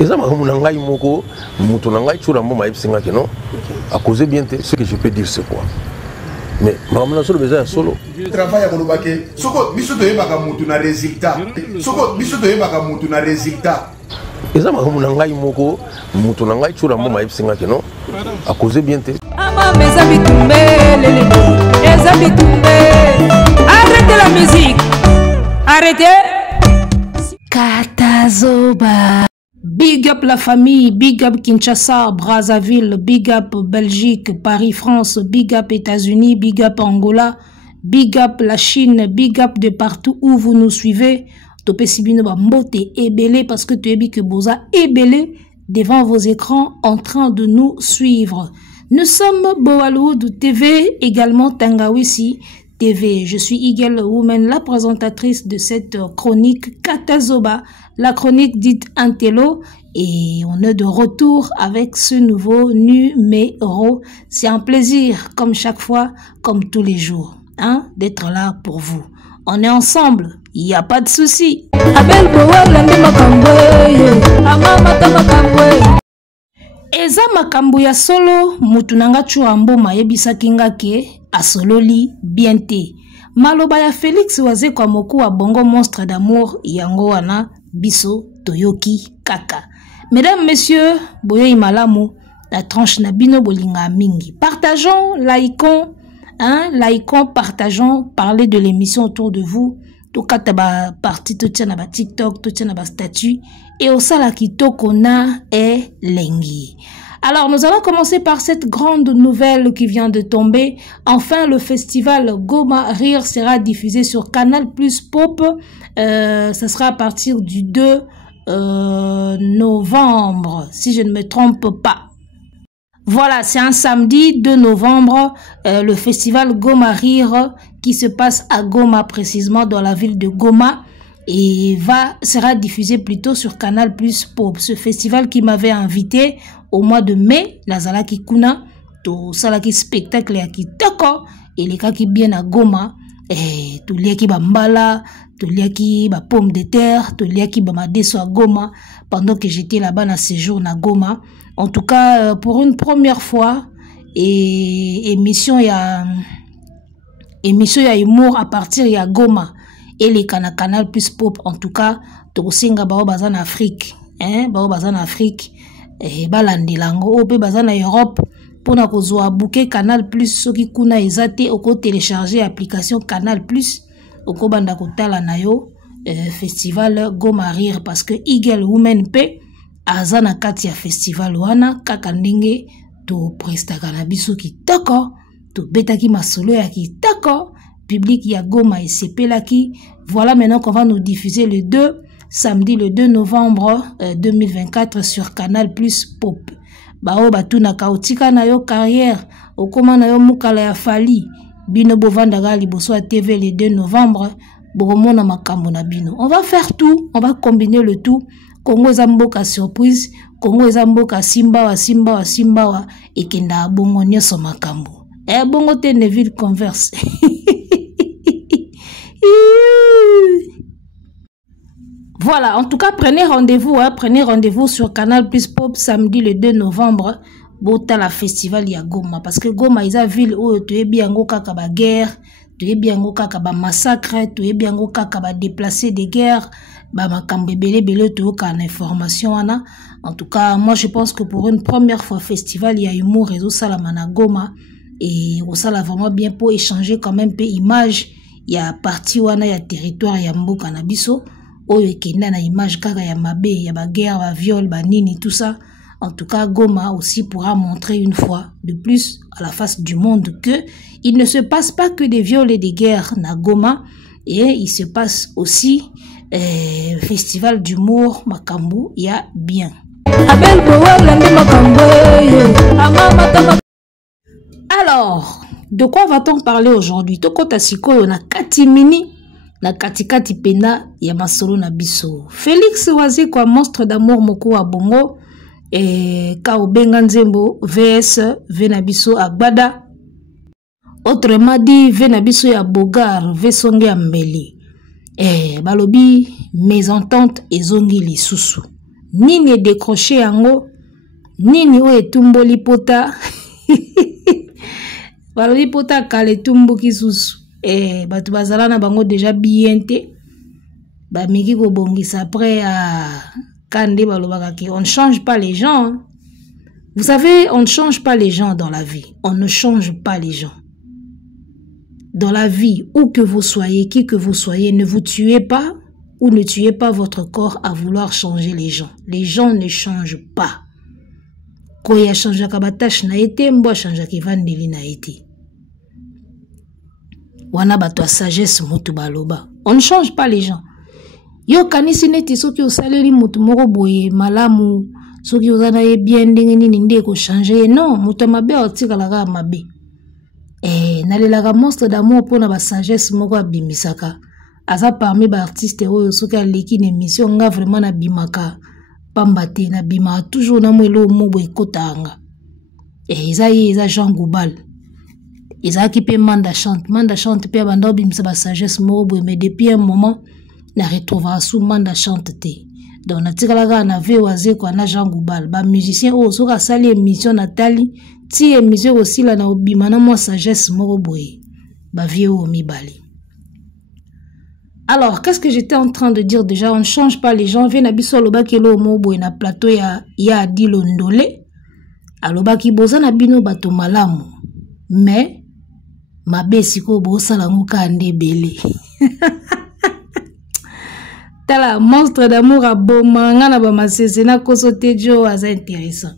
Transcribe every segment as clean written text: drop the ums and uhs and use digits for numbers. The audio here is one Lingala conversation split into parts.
Et ça m'a dit moko mutu nangai chura mo maïb singa non à causer bien ce que je peux dire c'est quoi. Mais maman solo besoin solo. Travail à kolobake. Soko biso to yebaka mutu na résultat. Soko biso to yebaka mutu na résultat. Et ça m'a dit moko mutu nangai chura mo maïb singa non à causer bien Arrêtez la musique. Arrêtez. Katazoba. Big up la famille, big up Kinshasa, Brazzaville, big up Belgique, Paris, France, big up États-Unis, big up Angola, big up la Chine, big up de partout où vous nous suivez. Topé Sibino ba mbote ebele parce que tu es que boza ebele devant vos écrans en train de nous suivre. Nous sommes Boalououdou TV, également Tangawisi TV. Je suis Igel Woman, la présentatrice de cette chronique Katazoba, la chronique dite Intello. Et on est de retour avec ce nouveau numéro. C'est un plaisir, comme chaque fois, comme tous les jours, hein, d'être là pour vous. On est ensemble, il n'y a pas de souci. Eza makambo ya solo mutunanga chuambo mayebisa kingake asololi biente. Maloba ya Félix waze kwa moku wa bongo monstre d'amour yango wana biso toyoki kaka. Mesdames, messieurs, boye imalamu la tranche na bino bolinga mingi. Partageons, likons, hein, likons, partageons, parlez de l'émission autour de vous. Tout cas, ba parti tout tient na TikTok, tout tient na statut et au salakito kona est lengi. Alors, nous allons commencer par cette grande nouvelle qui vient de tomber. Enfin, le festival Goma Rire sera diffusé sur Canal Plus Pop. Ça sera à partir du 2 novembre, si je ne me trompe pas. Voilà, c'est un samedi 2 novembre, le festival Goma Rire qui se passe à Goma, précisément dans la ville de Goma, et sera diffusé plutôt sur Canal Plus Pop. Ce festival qui m'avait invité au mois de mai, la Zalaki Kuna, tout salaki spectacle ya kitoko, et les cas qui bien à Goma, et tout les qui bambala, tout les qui ba pomme de terre, tout les qui ba madeso à Goma, pendant que j'étais là-bas dans séjour à Goma. En tout cas, pour une première fois, et émission ya humour à partir ya Goma et les Canal Plus Pop. En tout cas, to singa bao bazan Afrique, hein, bao bazan Afrique, et balandi lango ope bazan Europe. Pour na kozwa bouquet Canal Plus, soki kuna ezate oko télécharger application Canal Plus, oko banda kotala na yo festival Goma Rire parce que Eagle Women P azana kati ya festival wana kaka ndenge to prestaka na biso kitoko, to betaki masolo ya kitoko, public ya Goma et sepelaki. Voilà maintenant qu'on va nous diffuser le 2 samedi le 2 novembre 2024 sur Canal Plus Pop. Bao batuna kautika na yo carrière okoma na yo mukala ya fali bino bovanda liboso ya TV le 2 novembre bokomona makambo na bino. On va faire tout, on va combiner le tout. Congo Zamboka surprise, Congo Zamboka Simbawa et kenda bongo nyoso makambo. Bongo te Neville converse. Voilà, en tout cas, prenez rendez-vous sur Canal Plus Pop samedi le 2 novembre. Bota la festival ya Goma. Parce que Goma, ils a ville où tu es bien kaka ba guerre, tu es bien kaka ba massacre, tu es bien kaka ba déplacé de guerre. Bah makambe belé tout kan information ana. En tout cas, moi je pense que pour une première fois festival il y a humour réseau salamana Goma et au sala vraiment bien pour échanger quand même peu image. Il y a parti wana ya territoire ya mboka na biso oyo kenda na image kaka ya mabe ya ba guerre ba viol ba nini tout ça. En tout cas, Goma aussi pourra montrer une fois de plus à la face du monde que il ne se passe pas que des viols et des guerres na Goma et il se passe aussi festival d'humour makambo ya bien. Alors, de quoi va-t-on parler aujourd'hui? Tokota sikoyo na katimini na katikati pena ya masolo na biso. Félix waze kwa monstre d'amour moko wa bongo ka obenga nzembo vs vena biso agbada. Autrement dit vena biso ya bogar vesonge ya mbeli. Balobi mésentente ezongi lisusu. nini décroché yango nini o etumboli pota balobi pota kale tumbuki susu bato bazala na bango déjà bien te bamiki kobongisa après kande balobaka ki on ne change pas les gens hein. Vous savez, on ne change pas les gens dans la vie. On ne change pas les gens. Dans la vie, où que vous soyez, qui que vous soyez, ne vous tuez pas ou ne tuez pas votre corps à vouloir changer les gens. Les gens ne changent pas. Koya changea kabatash na été, mbo changea kivandeli na été. Wana bato sagesse mutu baloba. On ne change pas les gens. Yo kanisi neti soki osaleli mutu moko boye malamu. Soki ozana ye bien ndenge nini nde ko changer non mutu mabe otikalaka mabe nalelaka monstre d'amour pona ba sagesse moko abimisaka aza parmi ba artiste oyo soki aleki na émission nga vraiment na bimaka pamba te na bima toujours na mwelo mobo ekotanga eza Jean Goubal eza ki pe manda chante pe banda bimisa ba sagesse moko mais depuis un moment na retrouver sous manda chante te. Donc, on a na Jean Goubal. Ba musicien o soka sali émission Nathalie, ti émission aussi la na obimana mo sagesse moko boye. Ba vieux o mibali. Alors, qu'est-ce que j'étais en train de dire déjà? On ne change pas les gens. Viens na biso loba kelo mo boye na plateau ya Adilo Ndole. Aloba ki boza na bino bato malamu. Mais mabe siko bo sala ngoka ndebele. La monstre d'amour à bomanga na ba masese na kosote jo aza intéressant.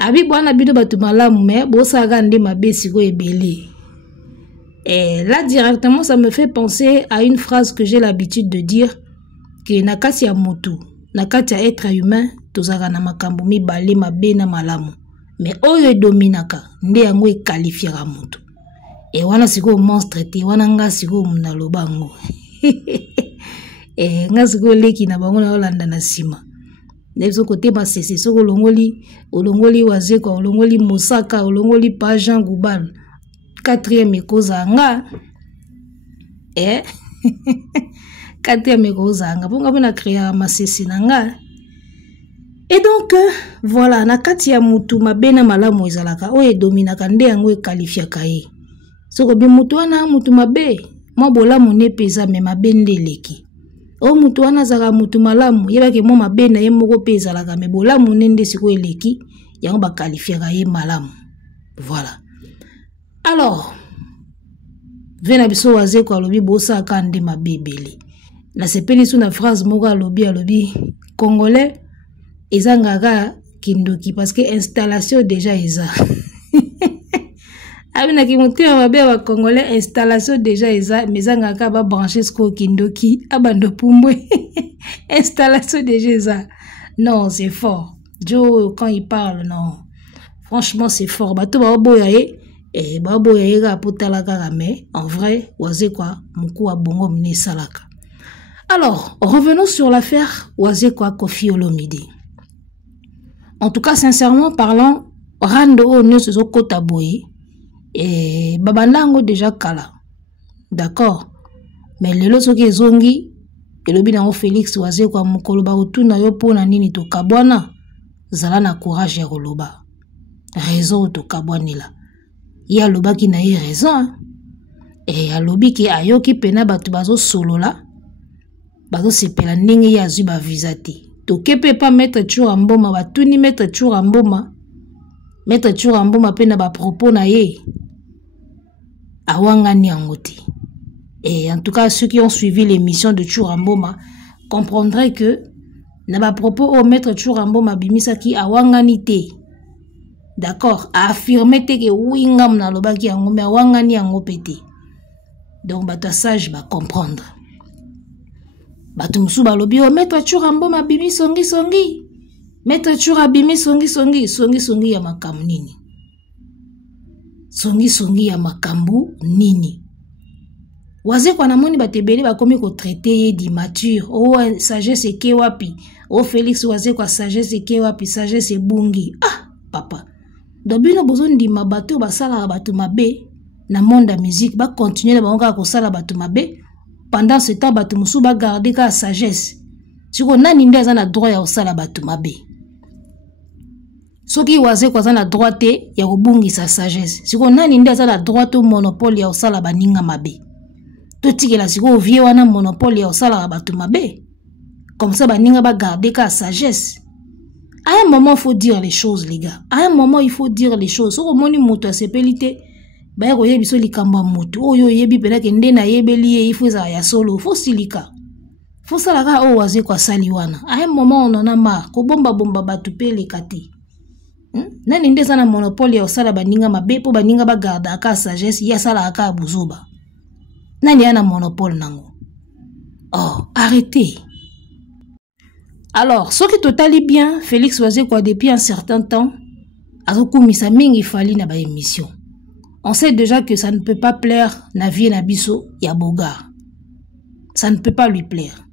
Abi bwana bido batu malamu mais bosa gande mabesi ko ebele. Et là directement ça me fait penser à une phrase que j'ai l'habitude de dire que nakati ya motu, nakati ya être humain tozaka na makambo mibale mabe na malamu. Mais oyo dominaka nde yango e qualifiera motu. Et wana siko monstre te wana nga siko munalobango. Nga siko leki na bango na Holanda na sima. Nezo kote basese soko olongoli wazeko olongoli Mosaka olongoli pa Jean Goubal 4e ekoza nga 4e ekoza nga ponga pona créer masese na nga. Et donc voilà na kati ya mutu mabena malamu ezalaka oye dominaka nde yango ekalifiaka ye. Soko bi mutu wana mutu mabe mo bolamu ne peza me mabende leki. O mutu wana zaka mutu malamu yebake mo mabe na ye moko pe ezalaka me bolamu nende siko eleki yango ba qualifiera ye malamu. Voilà. Alors vena biso waze ko alobi bosa kande mabebele. Na sepeli sous na phrase moko alobi congolais ezangaka kindoki parce que installation déjà eza. Abina ki mutu ya mabe wa congolais installation déjà eza mezangaka ba brancher sko kindoki abando pumbwe. Installation déjà eza. Non, c'est fort. Joe quand il parle non. Franchement, c'est fort. Bato ba boyaye et ba boyaye ga potala kaka mais en vrai, waze kwa muku wa bongo mne salaka. Alors, revenons sur l'affaire waze kwa Koffi Olomide. En tout cas, sincèrement parlant, rando o ne se kota boye et babandango déjà kala. D'accord? Mais lelo soki ezongi elobi na Félix waze kwa mukolo ba utuna yo pona nini to kabwana zala na courage ya koloba. Raison to kabwanila. Ya loba ki na ye raison. Et alobi ki ayoki pena batu bazo solola. Bazo sepela ndenge ya zuba visati. To kepe pa mettre toujours en mboma batuni mettre toujours en mboma. Mettre toujours en mboma pena ba propos na ye. Awanga ni angoti. Et en tout cas ceux qui ont suivi l'émission de Churamboma comprendraient que na ba propos au mettre Churamboma bimisa ki awanga ni te. D'accord, a affirmer te que wingam na lobaki yango me awanga ni yango pete. Donc bato sage ba comprendre. Bato musu ba lobi o mettre Churamboma bimi songi songi. Mettre Churabimi songi songi ya makambu nini. Songi ya makambu nini. Waze kwa namoni batebele bakomi ko traiter ye di mature. Oh sagesse ke wapi. Oh Félix waze kwa sagesse ke wapi, sagesse bungi. Ah papa. Dobino besoin di mabato basala bato mabe na monde de musique ba continuer ba onga ko sala bato mabe pendant ce temps bato musu ba garder ka sagesse. siko nani nde aza na droit ya osala bato mabe soki waze ko aza na droit te ya kobungisa sagesse siko nani nde aza na droit to monopole ya osala baninga mabe totikela siko vie wana monopole ya osala bato mabe comme ça baninga ba garder ka sagesse. À un moment il faut dire les choses les gars, à un moment il faut dire les choses. Soko moni moto asepelite ba ko yebi so likamba moto oyo yebi pela ke nde na yebeli il faut za ya solo faut silika faut ça la o waze kwa saliwana. À un moment on en a marre ko bomba bato pele kati nani nde sana monopole ya osala baninga mabe po baninga ba garder ka sagesse ya sala aka buzuba nani ana monopole nango. Oh arrêtez. Alors, ce qui totali bien, Félix Ouazzé quoi depuis un certain temps, azokumisa mingi fali na ba émission. On sait déjà que ça ne peut pas plaire na vie na biso ya Bogar. Ça ne peut pas lui plaire.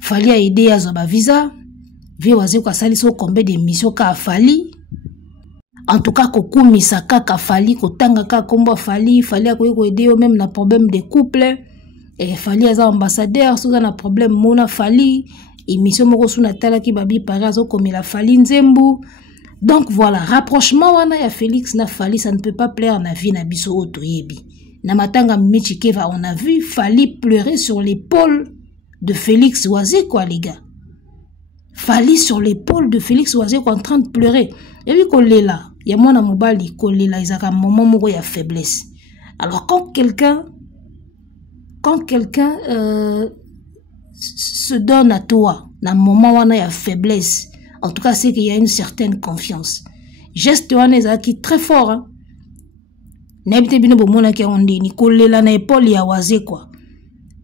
Fali a aidé à zoba visa, vie Ouazzé quoi sali so combien d'émissions ka fali. En tout cas kokumisa kaka fali ko tanga ka kombo fali a ko aider même na problème de couple et fali aza ambassadeur so na problème mona fali. Émission moko suna tala ki babi parazo comme la fali nzembu. Donc voilà, rapprochement wana ya Félix na Fali, ça ne peut pas plaire na vie na biso otoyebi. Na matanga Michikeva, on a vu Fali pleurer sur l'épaule de Félix Ouazzé quoi les gars. Fali sur l'épaule de Félix Ouazzé quoi en train de pleurer. Et puis kolela, ya mwana mobali kolela izaka moment moko ya faiblesse. Alors quand quelqu'un se donne à toi dans un moment où il y a faiblesse, en tout cas c'est qu'il y a une certaine confiance. Geste qui très fort hein. N'habite bino bomona ki ondi ni kolela na épaule ya Ouazzé quoi.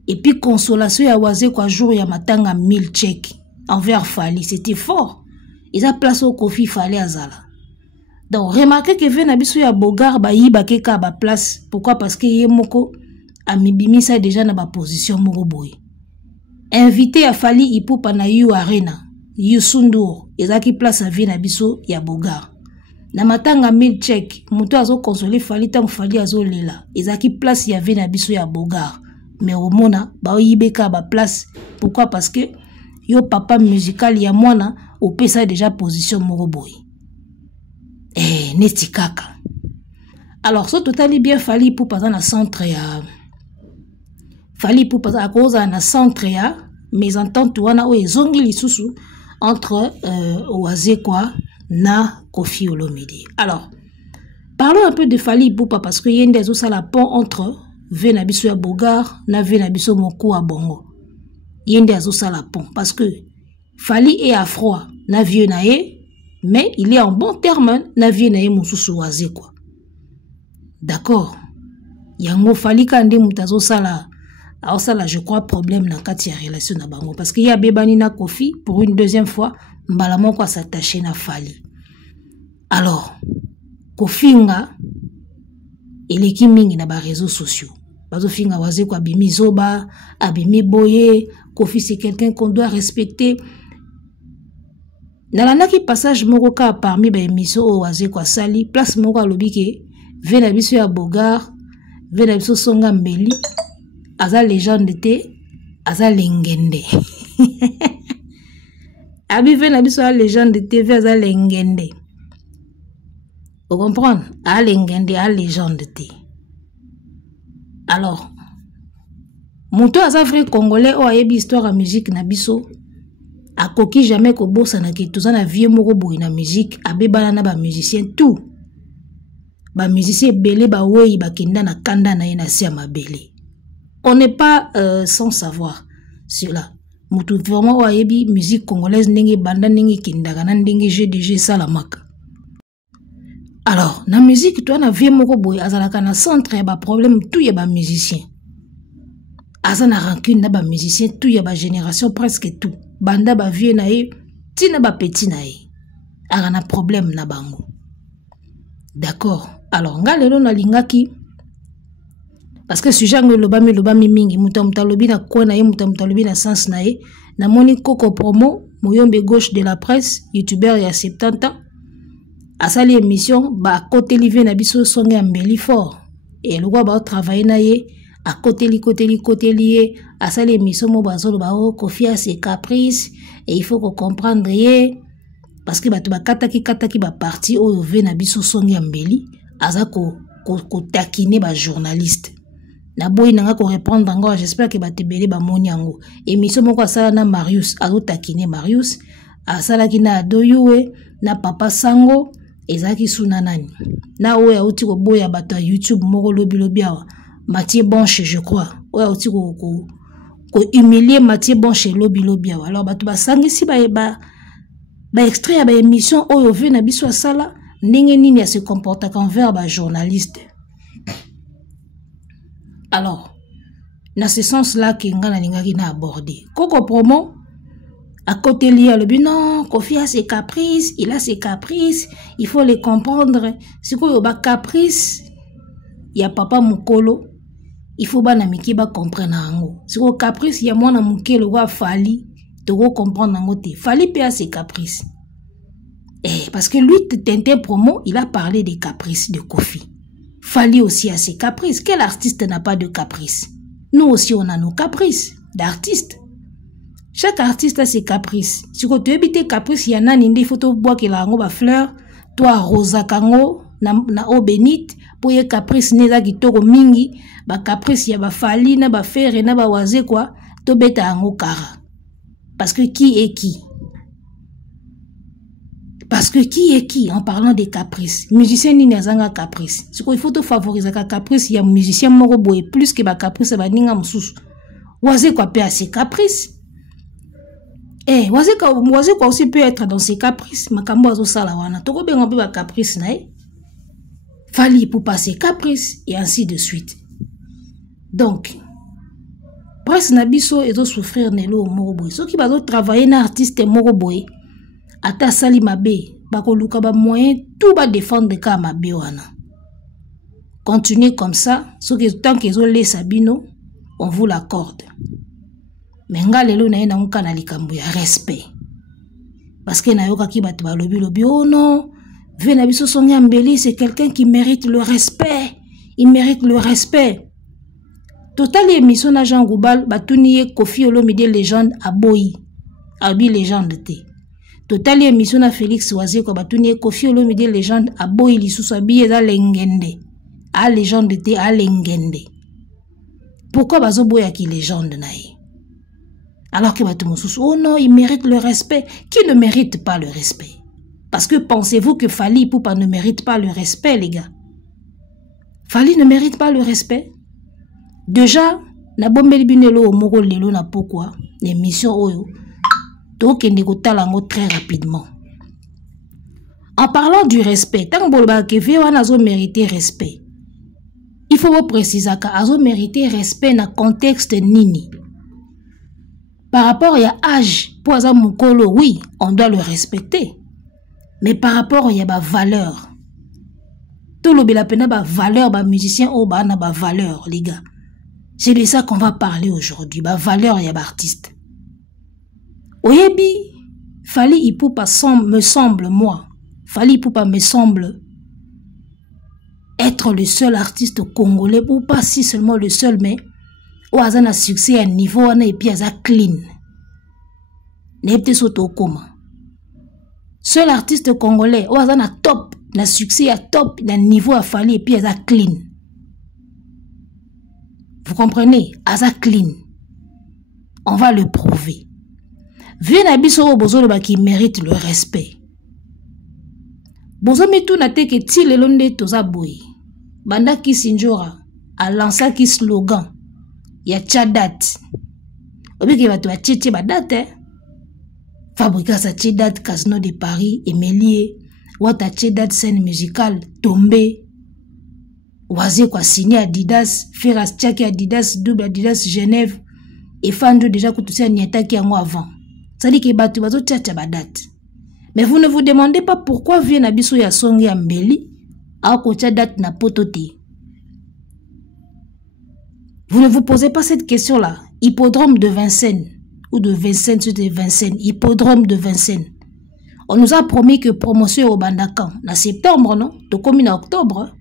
Et puis consolation ya Ouazzé quoi jour ya matanga 1000 chèques envers Fali, c'était fort. Ils a place au Kofi Fali azala. Donc remarquez que vena biso ya Bogar ba yiba ke ka ba place. Pourquoi? Parce que yemoko a mibimisa déjà na ba position moko boy. Invité à Fali Ipupa na yu arena Yusundur ezaki place à vie na biso ya Bogar na matanga 1000 check muto azo consoler Fali tant Fali azo lela ezaki place ya vie na biso ya Bogar mais au mona ba yibeka ba place. Pourquoi? Parce que yo papa musical ya mwana opesa déjà position moko boy neti kaka. Alors so totali bien Fali Ipupa na centre ya Fali pour passer à cause d'un centre ya mais entente wana o ezongi lisusu entre Ouazzé quoi na Koffi Olomide. Alors parlons un peu de Fali Ipupa parce que yende zo sala pont entre Venabiso ya Bogar na Venabiso moko a Bongo. Yende zo sala pont parce que Fali est à froid na vieux nae mais il est en bon terme na vieux nae mususu Ouazzé quoi. D'accord. Yango Fali kande mutazo sala. Alors ça là je crois problème na kati ya relation na bango parce qu'il y a bebani na Koffi pour une deuxième fois mbalamo kwa s'attacher na Fali. Alors Koffi nga eleki mingi na ba réseaux sociaux. Bazo finga Ouazzé kwa bimi zoba, abimi boye, Koffi c'est quelqu'un qu'on doit respecter. Nalanaki passage moko ka parmi ba émission Ouazzé kwa sali place moko alobi ke vena biso ya Bogar, vena biso songa mbeli. Aza légende te, aza lengende. Abi vena biso a légende te, aza lengende. Vous comprenez? A lengende, a légende te. Alors, Mouto aza vrai congolais o ayebi histoire à musique na biso. A koki jamais ko bossa na ke toza na vie moko boy na musique, abebana na ba musicien tout. Ba musicien belé ba wei ba kenda na kanda na yena sia mabele. On n'est pas sans savoir cela. Moutou vraiment wayebi musique congolaise ndenge banda ndenge kindaga na ndenge GDG salamaka. Alors, na musique toi na vie moko boy azalaka na centre ya ba problème tout ya ba musicien. Azana rancune na ba musicien tout ya ba génération presque tout. Banda ba vie na ye tina ba petit na ye. Agana problème na bango. D'accord. Alors, nga lelo na lingaki parce que sujet ngo lobami mingi muta lobi na kwa na ye muta lobi na sens na ye na moni Koko Promo moyombe gauche de la presse youtubeur ya 70 ans asali émission ba côté livé na biso songe mbeli fort et le ba travailler na ye à côté li à ça les missions mo bazolo ba o Kofi ses caprices et il faut qu'on comprendre parce que batu ba kataki ba parti o ve na biso songi ya mbeli aza ko takiner ba journaliste na boy nanga ko répondre encore j'espère que batu belé ba moni yango émission moko asala na Marius azo takiner Marius asala kina doyuwe na papa sango ezaki suna nani na oya uti ko boya bato ya YouTube moko lobi awa Mathieu Bonche je crois oya uti ko humilier Mathieu Bonche lobi awa alors bato basangisi ba extrait ya ba émission oyo ve na biso asala ndenge nini ya se comporta envers ba journaliste. Alors na ce sens là que ngana lingaki na aborder koko promo à côté lié le non Kofi a ses caprices, il a ses caprices, il faut les comprendre. C'est quoi ba caprice il y a papa mukolo il faut ba na miki ba comprendre ngo. C'est quoi caprice il y a mwana mukelo wa fali to comprendre ngo te. Fali pe a ses caprices. Parce que lui Tintin promo, il a parlé des caprices de Kofi. Fali aussi a ses caprices. Quel artiste n'a pas de caprices? Nous aussi on a nos caprices d'artistes. Chaque artiste a ses caprices. Si tu habites caprice, il y en a une photo bois qui la ba fleur, toi rosa kango na eau bénite pour y caprice neza kitoko mingi, ba caprice ya ba fali na ba faire na ba waze quoi, to beta ango kara. Parce que qui est qui? Parce que qui est qui en parlant des caprices? Musicien ni nazanga caprice. Si il faut te favoriser ka caprice, il y a musicien moko boye plus que ba caprice ba ninga mususu. Waze quoi pe a ses caprices. Waze quoi aussi peut être dans ses caprices. Makambo azo sala wana. Toko benga pe ba caprice na Fali pour passer caprice et ainsi de suite. Donc presse na biso ezo souffrir nelo moko boye. Ceux qui bazo travailler na artiste moko boye. Ata sali mabe, bako luka ba moyen tout ba défendre ka mabe wana. Continuez comme ça, tant qu'ils ont les sabino, on vous l'accorde. Mais nga lelo na ena unka na likambo ya respect. Parce que na yoka ki batu ba lobi oh non, vena biso songa mbeli c'est quelqu'un qui mérite le respect. Il mérite le respect. Total émission na Jean Goubal batuniye Kofi Olomide légende aboyi. Abi légende te. Total émission na Félix Oazé ko batuniye Kofi Olomide légende aboyi lisusu abi eza lengende. A légende te a lengende. Pourquoi bazo boya ki légende na ye? Alors que oh non, il mérite le respect. Qui ne mérite pas le respect? Parce que pensez-vous que Fali Poupa ne mérite pas le respect, les gars? Fali ne mérite pas le respect. Déjà, na bombeli binelo moko lelo na pourquoi l'émission oyo to kende ko talango très rapidement. En parlant du respect, tant bolba ke ve wana zo mériter respect. Il faut vous préciser que azo mériter respect na contexte nini. Par rapport à âge, pour Aza Mukolo, oui, on doit le respecter. Mais par rapport à la valeur, tout le monde a valeur, les musiciens ont valeur, les gars. C'est de ça qu'on va parler aujourd'hui, valeur et artiste. Oyebi, Fali Ipupa me semble, moi, Fali Ipupa me semble être le seul artiste congolais, ou pas si seulement le seul, mais ou azana succès à niveau et puis aza clean. N'était soto koma. Seul artiste congolais ou azana top, na succès à top, na niveau à Fali et puis aza clean. Vous comprenez? Aza clean. On va le prouver. Viens à biso bozo le qui mérite le respect. Bozo metu na te ke ti le londe toza boy. Banda ki sinjora a lança ki slogan. Ya Tchadat. Obiki batu a tchétché ba date. Fabrika sa Tchadat Casino de Paris, Emelie. Wata Tchadat scène musicale, tombé. Oazé quoi signé Adidas, Ferras Tchaki Adidas, double Adidas Genève. Et Fando déjà que tout ça n'y attaqué en moi avant. Ça dit que batu bazo tchatcha ba date. Mais vous ne vous demandez pas pourquoi vient Abisso ya songi ambeli. A ko Tchadat na pototé. Vous ne vous posez pas cette question-là. Hippodrome de Vincennes. Ou de Vincennes, c'est de Vincennes. Hippodrome de Vincennes. On nous a promis que promotion au Bandakan. En septembre, non? De commune en octobre.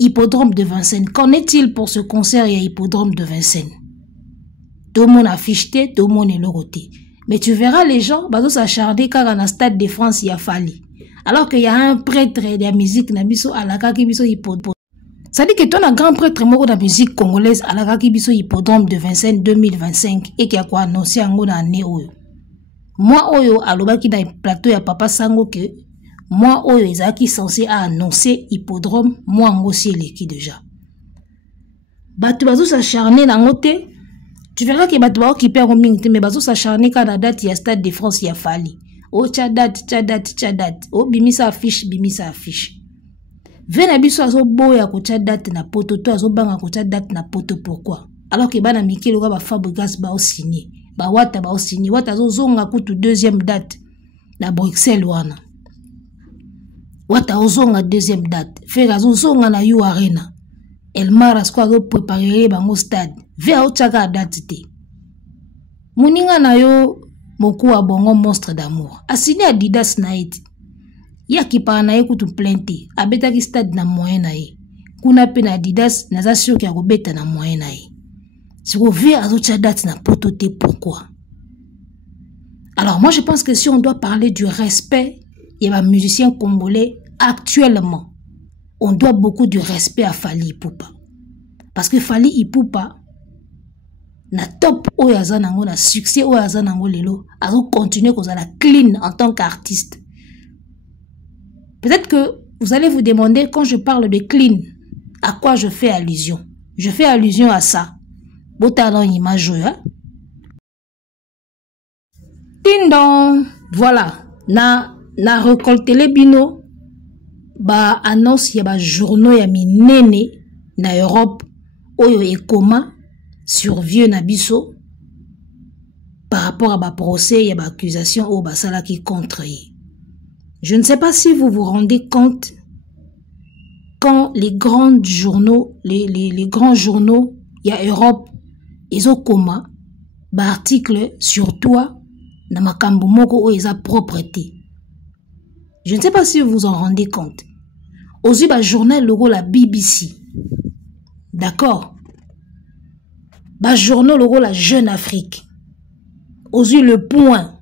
Hippodrome de Vincennes. Qu'en est-il pour ce concert et Hippodrome de Vincennes? Tout le monde a ficheté, tout le monde est logoté. Mais tu verras les gens, bah, s'acharner car dans le stade de France, il y a Fali. Alors qu'il y a un prêtre de la musique, Nabiso Alaka Kibiso Hippodrome. Ça dit que tu as un grand prêtre mort de la musique congolaise Alaka Kibiso Hippodrome de Vincennes 2025 et qui a quoi annoncé en gros année oyo. Moi, oyo, alobaki dans le plateau ya Papa Sango que moi, oyo, ezaki censé annoncer Hippodrome, moi, en aussi l'équipe déjà. Batu bazo s'acharner dans l'autre. Tu verras que Batu bazo qui perd au minute, mais bazo s'acharner quand la date, il y a Stade de France, il y a Fali. Oh, tchadat. Oh, bimisa affiche. Vena biso azo boya ko tchadat na poto, to azo banga ko tchadat na poto, pourquoi? Alors que bana Mikel Oga ba Fabregas ba o signé. Ba wata ba o signé. Wata azo zonga kutu deuxième date. Na Bruxelles wana. Wata ozonga deuxième date. Faire azonga na You Arena. El Maras kwa go préparer bango stade. Vea ochaka date te. Muninga na yo moku a bongo monstre d'amour. Asini Adidas na eti. Ya kipa na ye kutu plainte. Abeta ki stade na moyen na ye. Kuna pe na Adidas naza sûr ki akobeta na moyen na ye. Siko vea azocha date na poto te, pourquoi? Alors moi je pense que si on doit parler du respect, il y a un musicien congolais actuellement. On doit beaucoup de respect à Fali Ipupa. Parce que Fali Ipupa, na top oyazanango, na succès oyazanango lelo, a continué qu'on a la clean en tant qu'artiste. Peut-être que vous allez vous demander quand je parle de clean, à quoi je fais allusion. Je fais allusion à ça. Beau talent image, hein? Ding-dong! Voilà. Na récolté les bino, ba annonce y a ba journaux ya minene na Europe, oyo ekoma sur vieux nabiso par rapport à ba procès y a ba accusation au basala qui contre y. Je ne sais pas si vous vous rendez compte quand les grands journaux, les grands journaux y a Europe, ils ont coma ba article sur toi na makambo moko o eza propreté. Je ne sais pas si vous vous en rendez compte. Aux yeux, journal logo la BBC. D'accord? Journal logo la Jeune Afrique. Aux yeux, Le Point.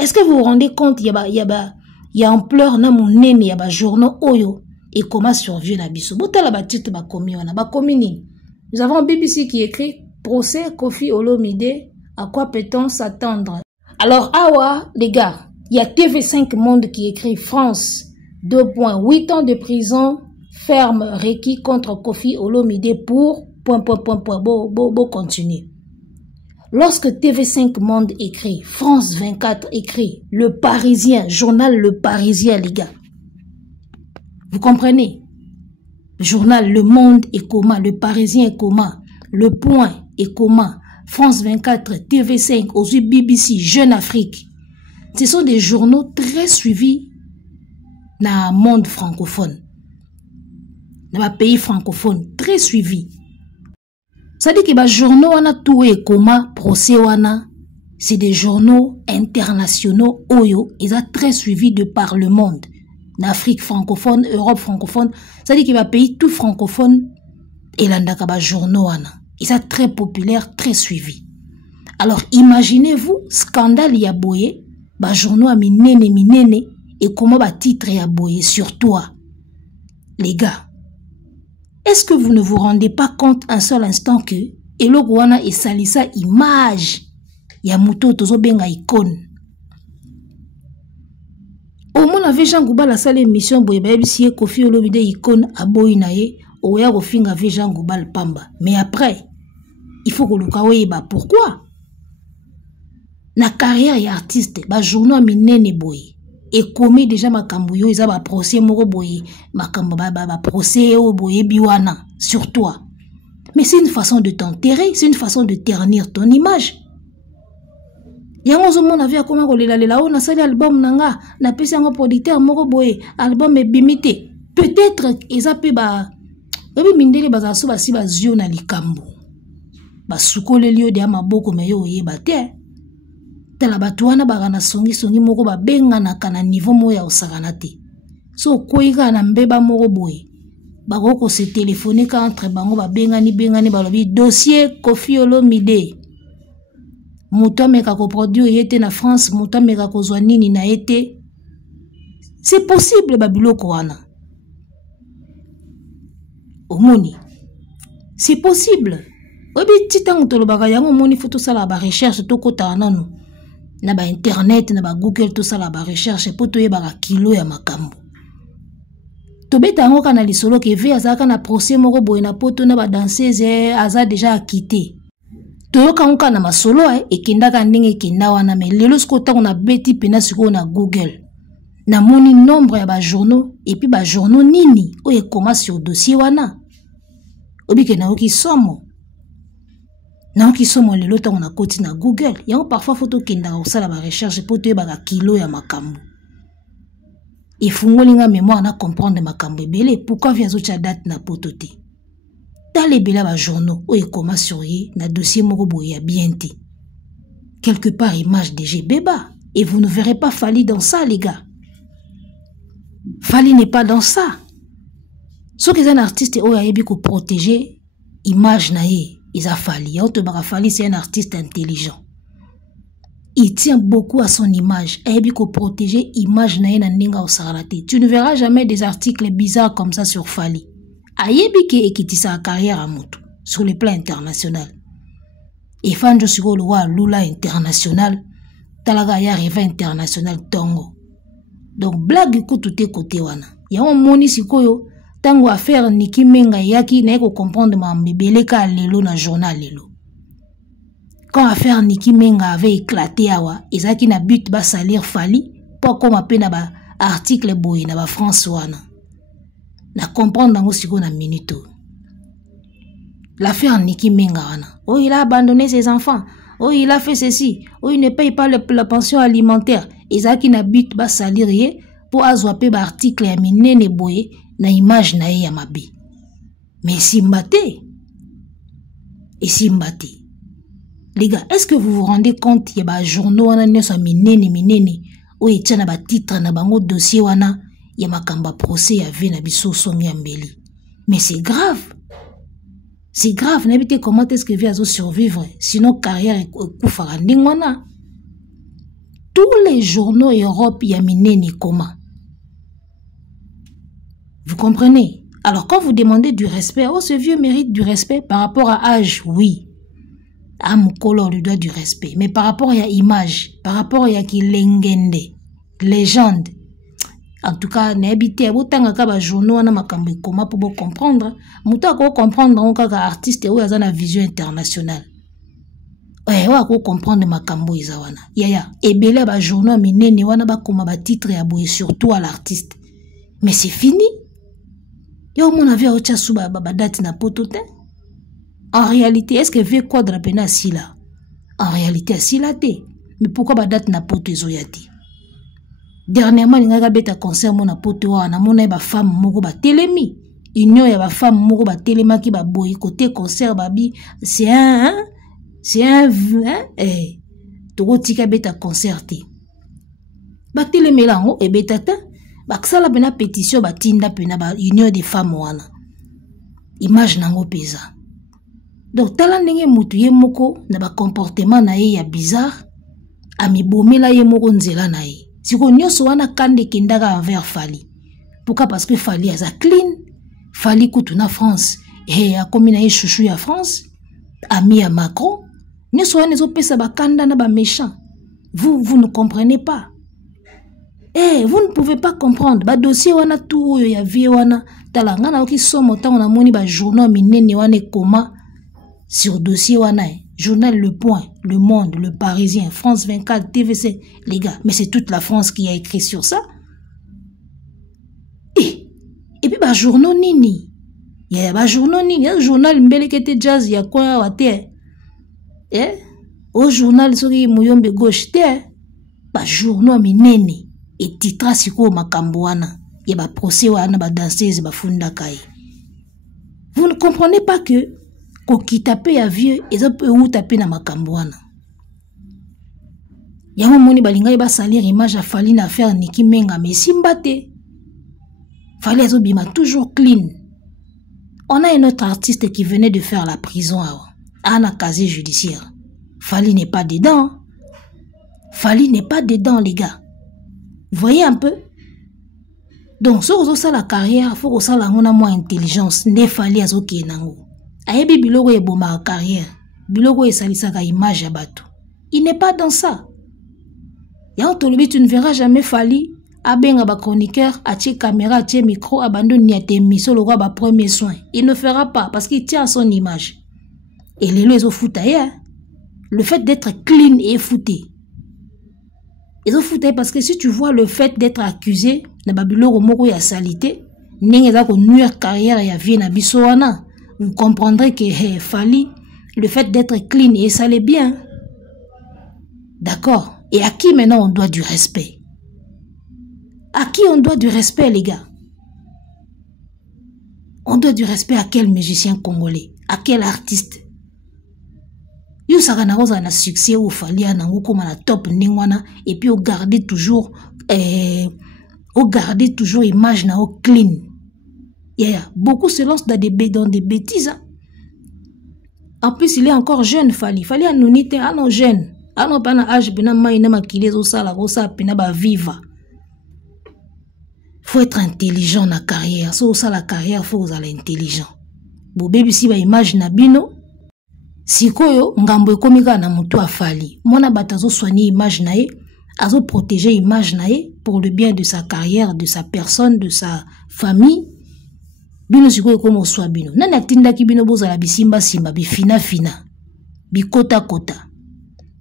Est-ce que vous vous rendez compte, il y a ampleur na mon nene, il y a journal Oyo et comment survivre na biso. Bota la batite ba komi wana, ba komini. Nous avons BBC qui écrit procès Kofi Olomide, à quoi peut-on s'attendre? Alors, awa, les gars, il y a TV5 Monde qui écrit France, 8 ans de prison ferme requis contre Kofi Olomide pour ... Beau continuer. Lorsque TV5 Monde écrit, France 24 écrit, Le Parisien, journal Le Parisien, les gars. Vous comprenez? Le journal Le Monde est comment, Le Parisien est comment, Le Point est comment, France 24, TV5, aussi BBC, Jeune Afrique. Ce sont des journaux très suivis dans le monde francophone. Dans le pays francophone, très suivis. Ça dit que les journaux, on a tout et comment, procès, c'est des journaux internationaux, oyo, ils sont très suivis de par le monde. En Afrique francophone, Europe francophone, ça dit que les pays tout francophone, et les journaux, ils sont très populaires, très suivis. Alors, imaginez-vous, scandale y a boyé, journaux à minene, et comment titre y a boyé sur toi. Les gars, est-ce que vous ne vous rendez pas compte un seul instant que Elogwana et Salisa image ya muto tozo benga icône. Au moins avait Jean Gouba la salle émission boye ba bisie Kofi Olomide icône a boyinaye oya kofinga avec Jean Gouba le pamba. Mais après il faut que luka oyeba pourquoi na carrière ya artiste ba journaux minene boye. Et comme déjà makambo yo eza ba procès moko boye makambo ba procès o boye biwana sur toi. Mais c'est une façon de t'enterrer, c'est une façon de ternir ton image. Yango zo mona via comment ko lela o na sali album nanga na pesa ngo producteur moko boye album e bimité. Peut-être eza pe ba mindele baza so ba si ba zio na likambo. Ba sukole lio de maboko me yo yeba te. La batuana bagana songi moko ba benga na kana niveau mo ya osakanate. So koiga na mbeba moko boye. Bako se téléphoner entre bango ba bengani balobi dossier Koffi Olomide. Muto meka ko produire yete na France, muto meka ko zwa nini na été. C'est possible babiloko wana. Omoni. C'est possible. Obi titango tolobaka yango moni faut tout ça la recherche to kota nanu. Na ba internet na ba Google tout ça la recherche pour to yeba kilo ya makambo. Tobeta yango kana lisolo ke ve azaka na procès moko boye na poto na ba danseuse aza déjà quitté. Toyoka nka na masolo ekendaka ndenge ekenda wana mais lelo skota on a beti pena siko na Google. Na moni nombre ya ba journaux et puis ba journaux nini o ekoma sur dossier wana. Obike na oki somo. Na oki somo lelo ta on a koti na Google. Yango parfois photo kenda o sala ba recherche pour te ba kilo ya makambo. Il faut nga mémoire na comprendre makambo ebele pourquoi vient zo cha date na potote. Dans les bela ba journaux o ekoma sur ye na dossier moko boye ya bienté. Quelque part image de Gbeba et vous ne verrez pas Fally dans ça les gars. Fally n'est pas dans ça. Ce que un artiste o yayebi ko protéger image na ye, ils a Fally. On te bara Fally c'est un artiste intelligent. Il tient beaucoup à son image. Yayebi ko protéger image na ye na ndinga o sarate. Tu ne verras jamais des articles bizarres comme ça sur Fally. Yayebi ke ekiti sa carrière à mutu sur le plan international. Et fanjo siko lo wa lula international, talaga ya reva international tongo. Donc blague ko tout côté wana. Ya on moni sikoyo tango affaire Niki Menga yaki na ko comprendre ma mbebele ka lelo na journal lelo. Quand affaire Niki Menga avait éclaté awa, ezaki na but ba salir Fally pour comme apena ba article boy na ba France wana. Na comprendre ngo siko na minuto. L'affaire Niki Menga wana. Oh, il a abandonné ses enfants. Oh, il a fait ceci. Oh, il ne paye pas la pension alimentaire. Ezaki na but ba salir ye pour azwape ba article ya minene boye na image na ye ya mabe. Mais simbate. Et simbate. Les gars, est-ce que vous vous rendez compte ya ba journaux wana nyoso minene o etia na ba titre na bango dossier wana ya makamba procès ya ve na biso songi ya mbeli. Mais c'est grave. C'est grave, n'habitez comment est-ce que vient à survivre, sinon carrière est koufarandingwana. Tous les journaux Europe y a mineni comment. Vous comprenez? Alors quand vous demandez du respect, oh ce vieux mérite du respect par rapport à âge, oui. Ah Mukolo lui doit du respect, mais par rapport à image, par rapport à qui lengende, légende. En tout cas, n'habitez autant que journaux na makambo comment pour comprendre. Muta ko comprendre donc que artiste ou azana vision internationale. Ouais, wa ko comprendre makambo izawana. Ya ebele ba journaux minene wana ba koma ba titre ya boye surtout à l'artiste. Mais c'est fini. Yo mon avis au tcha suba ba date na potote. En réalité, est-ce que ve quadra pena sila? En réalité, sila te. Mais pourquoi ba date na poto ezoyati? Dernièrement, il y a un concert mon apote wana mona ba femme moko ba telemi. Union ya ba femme moko ba telema ki ba boycotter concert babi c'est un to tika beta concerté. Ba telemelango e betata ba ksala pena pétition ba tinda pena ba union des femmes wana. Image nango pesa. Donc tala ndenge mutu ye moko na ba comportement na ye ya bizarre ami bomela ye moko nzela na ye. Si on y a souvent kande kindaga envers Fally. Pourquoi? Parce que Fally a clean. Fally koutuna France. Et a comme une chouchou à France. Ami à Macron. N'y a souvent les autres ba kanda na ba méchant. Vous ne comprenez pas. Vous ne pouvez pas comprendre. Ba dossier wana tout ya vie wana. Talanga na oki somo ta on a moni ba journal minene wana koma sur dossier wana. Journal Le Point, Le Monde, Le Parisien, France 24, TVC, les gars, mais c'est toute la France qui a écrit sur ça. Et puis, bah, journaux nini. Il y a bah, journaux nini. Il y a un journal mbele qui était jazz, il y a quoi, wate. Au journal, sori mouyombe gauche, bah, journaux minene. Et titra siko makamboana. Il y a bah, procès wana, bah, danseuse, bah, funda kai. Vous ne comprenez pas que ko kitape ya vieux eza pe ou taper na makambwana. Yango moni balinga ba salir image a Fally na faire Niki Menga mais simbate. Fally azo bima toujours clean. On a un autre artiste qui venait de faire la prison à un casier judiciaire. Fally n'est pas dedans. Fally n'est pas dedans, les gars. Vous voyez un peu? Donc, si vous avez la carrière, il faut que vous ayez moins intelligence. Ne Fally à ce qui est nango. Ayebi biloko e boma carrière. Biloko e salisaka image à bateau. Il n'est pas dans ça. Y'a tu ne verras jamais Fally. Abenga ba chroniqueur, atie caméra, atie micro, abandonne ni ate miso le roi ba premier soin. Il ne fera pas parce qu'il tient à son image. Et les lois ils ont foutu. Le fait d'être clean et fouté. Ils ont foutu parce que si tu vois le fait d'être accusé, na babilo romoko ya salité, n'engue za ko nuire carrière ya vie na bisoana. Vous comprendrez que Fally, le fait d'être clean et ça l'est bien. D'accord. Et à qui maintenant on doit du respect? À qui on doit du respect, les gars? On doit du respect à quel musicien congolais? À quel artiste? Yo sakana rosa na succès ou Fally nango comme na top ningwana et puis on garder toujours image na o clean. Yeah, beaucoup se lancent dans des bêtises. Hein? En plus, il est encore jeune, Fally. Fally a nunité, ah non jeune. Ah non pas na âge bena maina makile zo sala pena ba viva. Faut être intelligent dans la carrière. So ça la carrière, faut être intelligent. Bo baby si ba image na bino. Sikoyo ngambo ekomika na mutu a Fally. Mona batazo soigner image na ye, azo protéger image na ye pour le bien de sa carrière, de sa personne, de sa famille. Bino sikoyo komo swa bino. Nani atindaki bino bozala bisimba simba bifina fina. Bikota kota.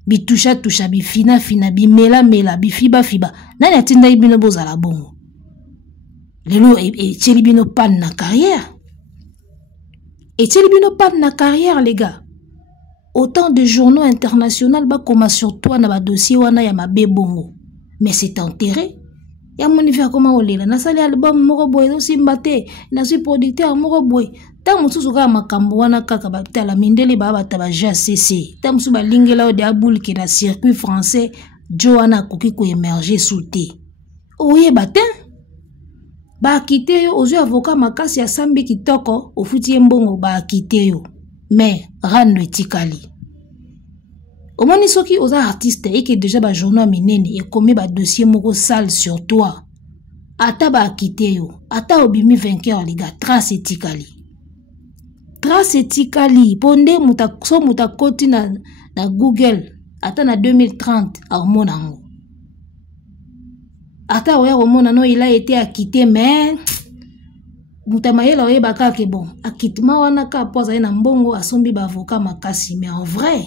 Bitusha tusha bifina fina bimela mela bifiba fiba. Nani atindaki bino bozala bongo. Lelo et Tchelibino pan na carrière. Et Tchelibino pan na carrière, les gars. Autant de journaux internationaux ba comme sur toi na ba dossier wana ya mabe bongo. Mais c'est enterré. Ya moni fa comment olela na sali album moko boy do simbate na suis producteur moko boy. Ta mususu ka makambo wana kaka ba tala mindele ba ba taba JCC. Ta musu ba lingela o de aboul ki na circuit français Joanna koki ko émerger souté. Oye batin. Ba kite yo ozo avocat makasi ya sambi kitoko ofuti mbongo ba kite yo mais rando etikali omoni soki oza artiste et que déjà ba journal minene et comme ba dossier moko sale sur toi ata ba kite yo ata obimi vainqueur les gars trace etikali ponde muta koti na Google ata na 2030 armonango. Ata oya komona no il a été acquitté mais mutamayela oye baka ke bon acquittement wana ka poza na mbongo asombi ba avocat makasi mais en vrai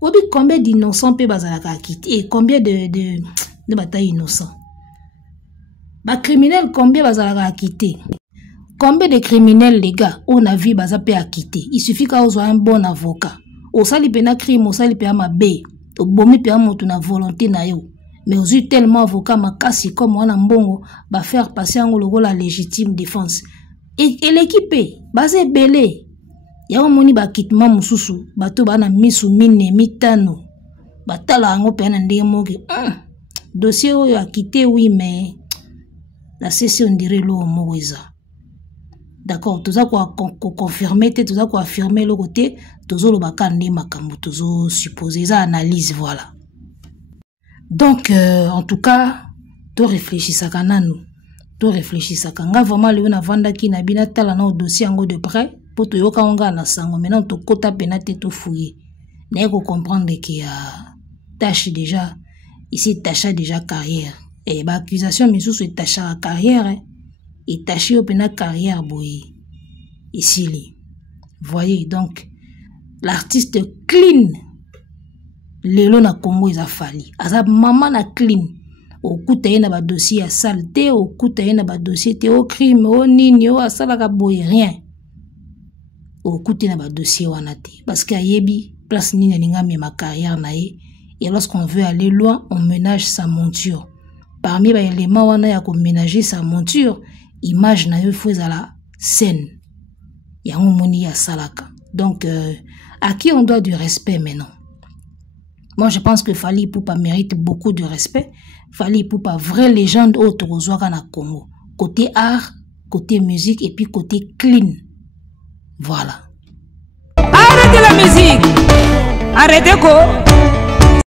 obi combien d'innocents pe bazalaka acquitté et combien de batailles innocents ba criminels combien bazalaka acquitté combien de criminels les gars on a vu baza pe acquitté il suffit ka ozo un bon avocat o sali pena crime o sali pe mabe o bomi pe amoto na volonté na yo. Mais aux yeux tellement avocat makasi comme on a mbongo va faire passer en logo la légitime défense et l'équipe basé belé ya moni ba kitma mususu bato bana misu mine mitano batala ngo pena ndemoke dossier oyo a quitté oui mais la session dirait lo moza. D'accord, tout ça quoi confirmer tout ça quoi affirmer le côté tozo lo bakande makambo tozo supposer ça analyse voilà. Donc, en tout cas, tu réfléchis à kananu, tu réfléchis à kanga vraiment le na vanda ki na bina tala na dossier ngo de près pour te yoka onga na sango maintenant to kota penate to fouiller. N'est ko comprendre que tâche déjà ici tâche déjà carrière et ba accusation mais sous tâche carrière hein, et tâche au pena carrière boy ici li. Voyez donc l'artiste clean. Lelo na Congo ils a Fally. Aza maman na clean. Au kuta yena ba dossier ya saleté, au kuta yena ba dossier te au crime, au nini, au asala ka boy rien. Au kuta yena ba dossier wana te. Parce que yebi place nini ninga ma carrière na ye. Et lorsqu'on veut aller loin, on ménage sa monture. Parmi les éléments wana ya ko ménager sa monture, image na yo faut la scène. Ya moni ya salaka. Donc à qui on doit du respect maintenant? Moi, je pense que Fally Ipupa mérite beaucoup de respect. Fally Ipupa, vraie légende autre aux na Congo. Côté art, côté musique et puis côté clean. Voilà. Arrêtez la musique. Arrêtez quoi.